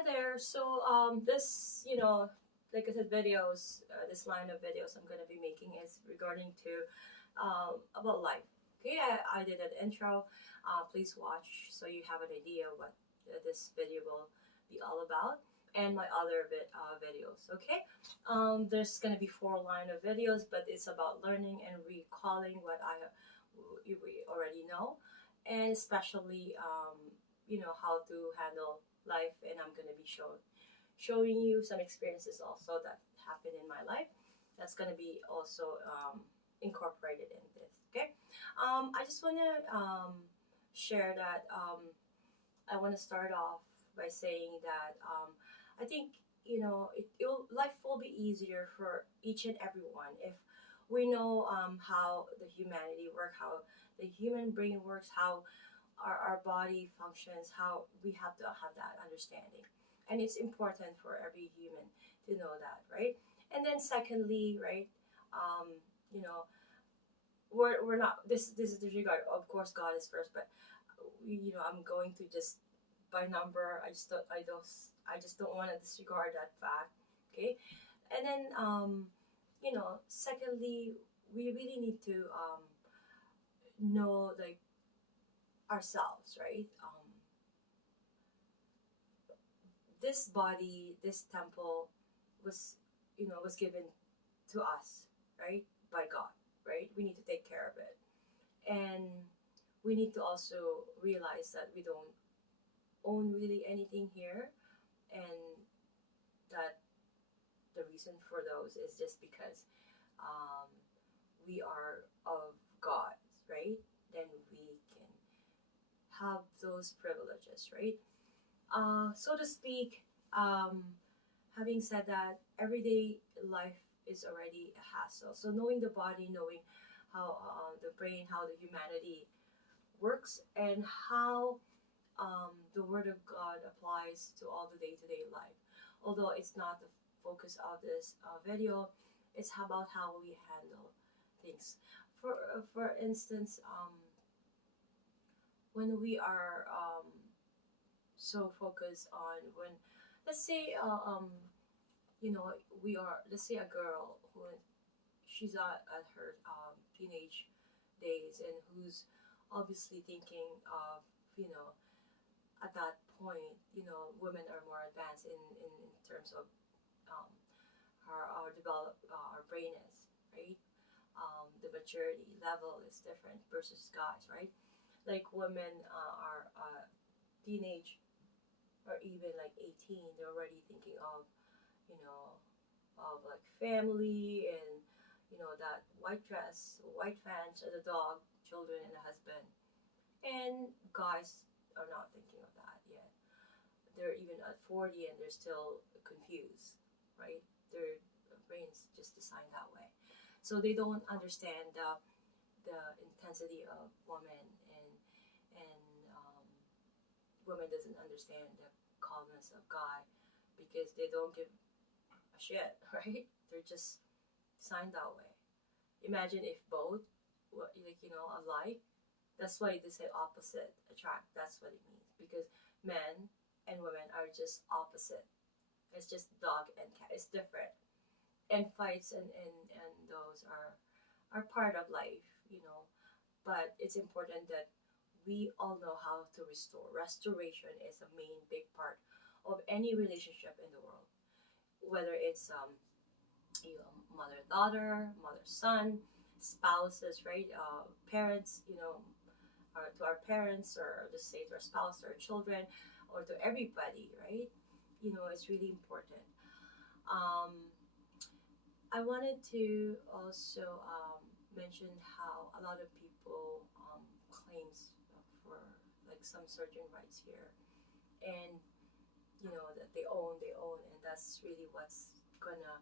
Hi there. This, like I said, videos, this line of videos I'm going to be making is regarding to about life. Okay, I did an intro. Please watch so you have an idea what this video will be all about and my other videos. Okay, there's going to be four line of videos, but it's about learning and recalling what we already know, and especially how to handle life, and I'm going to be showing you some experiences also that happened in my life that's going to be also incorporated in this. Okay, I just want to share that I want to start off by saying that I think life will be easier for each and everyone if we know how the humanity work, how the human brain works, how our body functions, how we have to have that understanding. And it's important for every human to know that, right? And then secondly, right, um, you know, we're not this is disregard. Of course, God is first, but I'm going to just by number. I just don't want to disregard that fact. Okay, and then secondly, we really need to know like ourselves, right? This body, this temple was, was given to us, right? By God, right? We need to take care of it. And we need to also realize that we don't own really anything here. And that the reason for those is just because um, we are of God, right? Then we can have those privileges, right? So to speak, having said that, everyday life is already a hassle. So knowing the body, knowing how the brain, how the humanity works, and how the Word of God applies to all the day-to-day life. Although it's not the focus of this video, it's about how we handle things. For instance, when we are so focused on when, let's say, we are, let's say, a girl who she's at her teenage days and who's obviously thinking of, you know, at that point, women are more advanced in terms of um, our develop our brain is, right? The maturity level is different versus guys, right? Like women are teenage or even like 18, they're already thinking of, you know, of like family and, that white dress, white fence, and a dog, children, and a husband. And guys are not thinking of that yet. They're even at 40 and they're still confused, right? Their brains just designed that way. So they don't understand the intensity of woman, and woman doesn't understand the calmness of guy because they don't give a shit, right? They're just designed that way. Imagine if both were like, alike. That's why they say opposite attract. That's what it means because men and women are just opposite. It's just dog and cat. It's different. And fights and those are part of life, But it's important that we all know how to restore. Restoration is a main big part of any relationship in the world, whether it's mother daughter, mother son, spouses, right? Parents, or to our parents, or just say to our spouse or children, or to everybody, right? It's really important. Um, I wanted to also mention how a lot of people claims for like some certain rights here, and that they own, and that's really what's gonna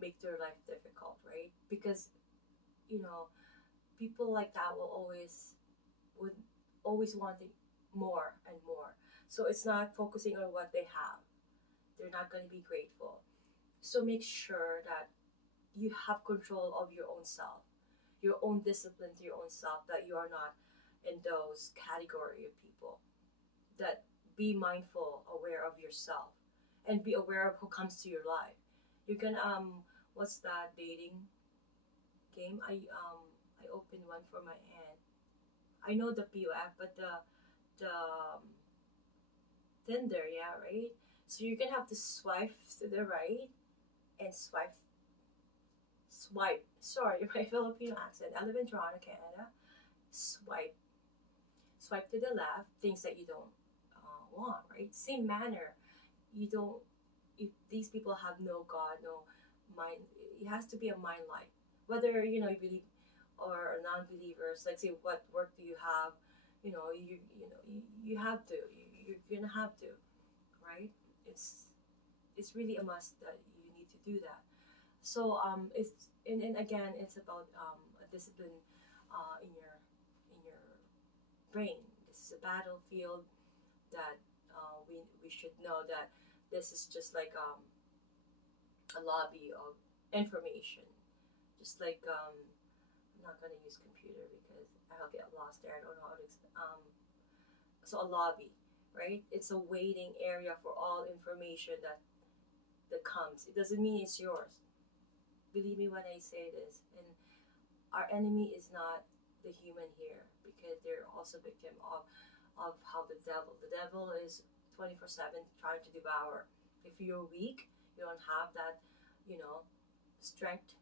make their life difficult, right? Because you know people like that would always wanting more and more. So it's not focusing on what they have. They're not going to be grateful. So make sure that you have control of your own self, your own discipline to your own self, that you are not in those category of people. That be mindful, aware of yourself. and be aware of who comes to your life. You can what's that dating game? I opened one for my aunt. I know the POF, but the Tinder, yeah, right. So you're gonna have to swipe to the right and swipe. Sorry, my Filipino accent. I live in Toronto, Canada. Swipe, swipe to the left. Things that you don't want, right? Same manner. You don't. If these people have no God, no mind, it has to be a mind light. Whether you believe or non-believers, like say, what work do you have? You have to. You're gonna have to, right? It's it's really a must that you need to do that. So it's and again, it's about a discipline in your brain. This is a battlefield that we should know that this is just like a lobby of information. Just like I'm not gonna use computer because I'll get lost there. I don't know how to explain. So a lobby, right? It's a waiting area for all information that comes. It doesn't mean it's yours. Believe me when I say this. And our enemy is not the human here because they're also victim of how the devil is 24/7 trying to devour. If you're weak, you don't have that, you know, strength,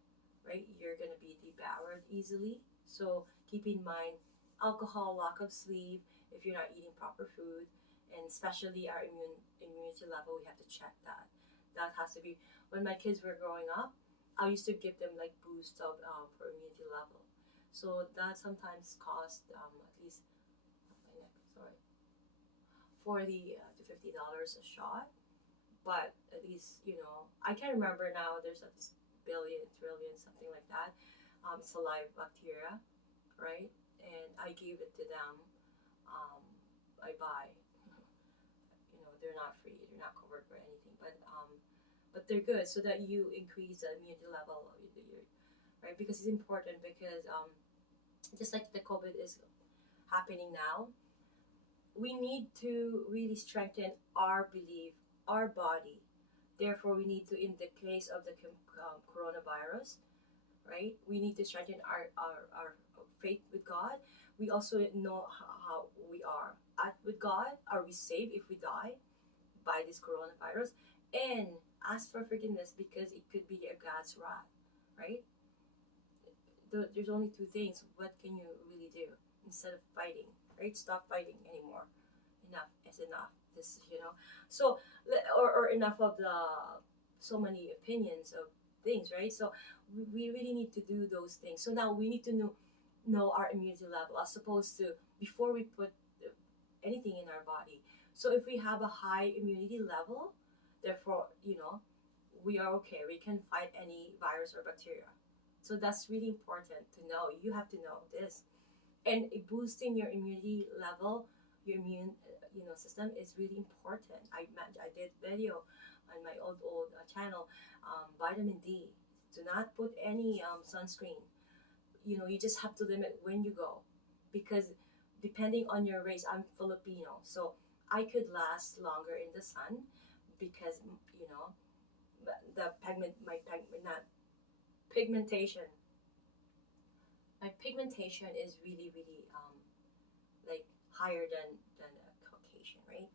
right? You're gonna be devoured easily. So keep in mind, alcohol, lack of sleep, if you're not eating proper food, and especially our immunity level, we have to check that. That has to be. When my kids were growing up, I used to give them like boost of for immunity level. So that sometimes cost at least my neck, sorry, 40 to $50 a shot. But at least I can't remember now. There's a billion, trillion, something like that. It's a live bacteria, right? And I gave it to them. Um, I buy. They're not free. They're not covered for anything, but they're good so that you increase the immunity level of your, right? Because it's important because just like the COVID is happening now, we need to really strengthen our belief, our body. Therefore, we need to, in the case of the coronavirus, right? We need to strengthen our faith with God. We also know how we are at with God. Are we saved if we die by this coronavirus? And ask for forgiveness because it could be a God's wrath, right? There's only two things. What can you really do instead of fighting, right? Stop fighting anymore. Enough is enough. So or enough of the so many opinions of things, right? So we really need to do those things. So now we need to know our immunity level as opposed to before we put anything in our body. So if we have a high immunity level, therefore we are okay. We can fight any virus or bacteria. So that's really important to know. You have to know this, and boosting your immunity level, your immune system is really important. I did video on my old channel, vitamin D. Do not put any sunscreen. You just have to limit when you go, because depending on your race, I'm Filipino, so I could last longer in the sun because you know the not pigmentation. My pigmentation is really like higher than a Caucasian, right?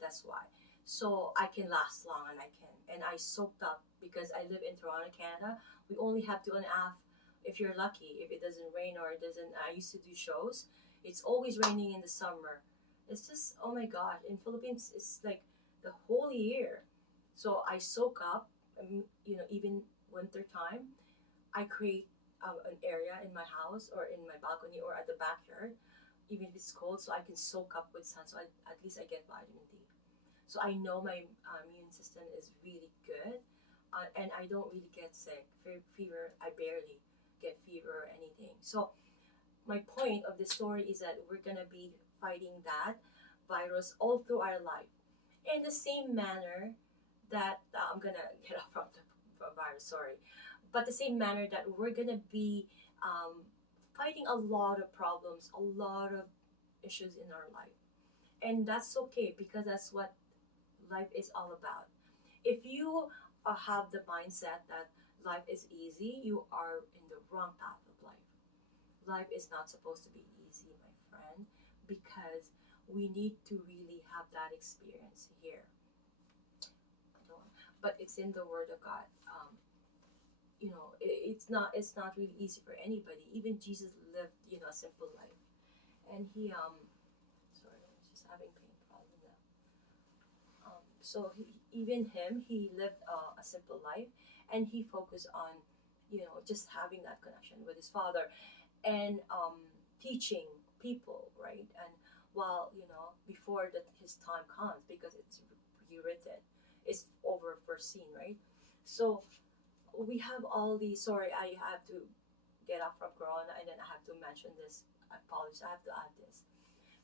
That's why. So I can last long, and I soaked up because I live in Toronto, Canada. We only have 2.5. If you're lucky, if it doesn't rain or it doesn't. I used to do shows. It's always raining in the summer. It's just, oh my god. In Philippines, it's like the whole year. So I soak up. Even winter time, I create an area in my house or in my balcony or at the backyard, even if it's cold, so I can soak up with sun. So at least I get vitamin D. So I know my immune system is really good, and I don't really get sick. Fever, I barely get fever or anything. So my point of the story is that we're gonna be fighting that virus all through our life, in the same manner that I'm gonna get off from the virus. Sorry, but the same manner that we're gonna be fighting a lot of problems, a lot of issues in our life, and that's okay because that's what life is all about. If you have the mindset that life is easy, you are in the wrong path of life. Life is not supposed to be easy, my friend, because we need to really have that experience here. I don't, but it's in the Word of God. It's not really easy for anybody. Even Jesus lived, a simple life, and he sorry, I'm just having pain problem now. So even him, he lived a simple life, and he focused on, just having that connection with his father, and teaching people, right? And while before that his time comes, because it's rewritten, it's over first scene, right? So we have all these. Sorry, I have to get up from Corona, and then I have to mention this. I apologize. I have to add this,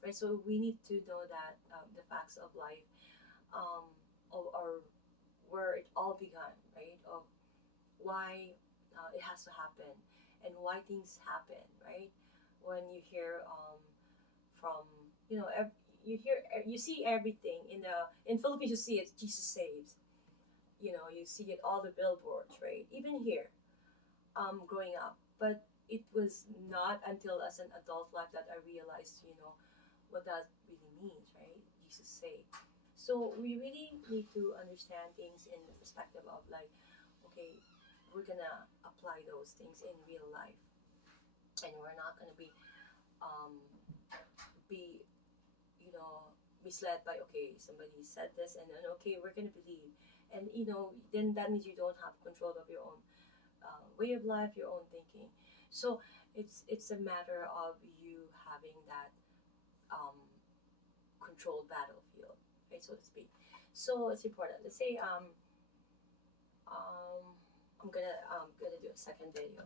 right? So we need to know that the facts of life, um, or where it all began, right? Of why it has to happen, and why things happen, right? When you hear from you see everything in Philippines. You see it. Jesus saves. You see it all the billboards, right? Even here, growing up. But it was not until as an adult life that I realized, what that really means, right? Jesus say. So we really need to understand things in the perspective of like, okay, we're gonna apply those things in real life, and we're not gonna um, be you know misled by, okay, somebody said this, and then okay, we're gonna believe, and then that means you don't have control of your own way of life, your own thinking. So it's a matter of you having that um, controlled battlefield, right, so to speak. So it's important. Let's say um, I'm gonna do a second video,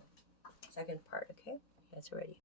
second part. Okay, you guys ready?